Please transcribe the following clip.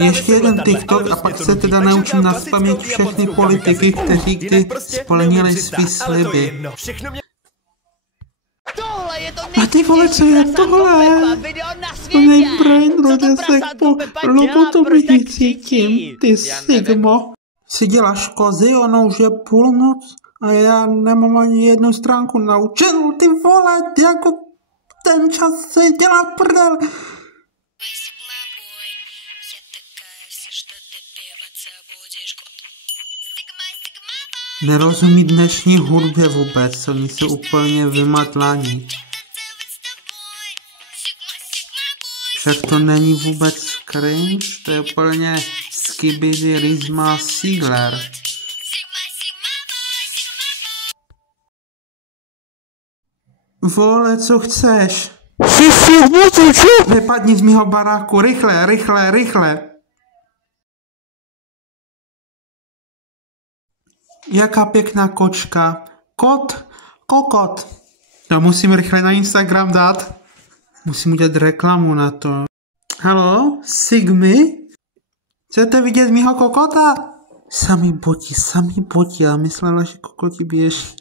Ještě jeden TikTok a pak se teda naučím nazpaměť všechny politiky, kteří kdy splnili svý sliby. A ty vole, co je tohle? Plnej brainrot, já se jak po lobotomii cítím, ty Sigmo. Si děláš kozy, ono už je půlnoc a já nemám ani jednu stránku naučenou, ty vole, jako ten čas se dělá prdel. Nerozumí dnešní hudbě vůbec, oni jsou úplně vymatlaní. Však to není vůbec cringe, to je úplně Skibidi Rizma Sigler. Vole, co chceš? Vypadni z mýho baráku, rychle, rychle, rychle. Jaká pěkná kočka. Kokot. Já musím rychle na Instagram dát. Musím udělat reklamu na to. Halo, Sigmy? Chcete vidět mýho kokota? Sami boti, já myslela, že kokoti běží.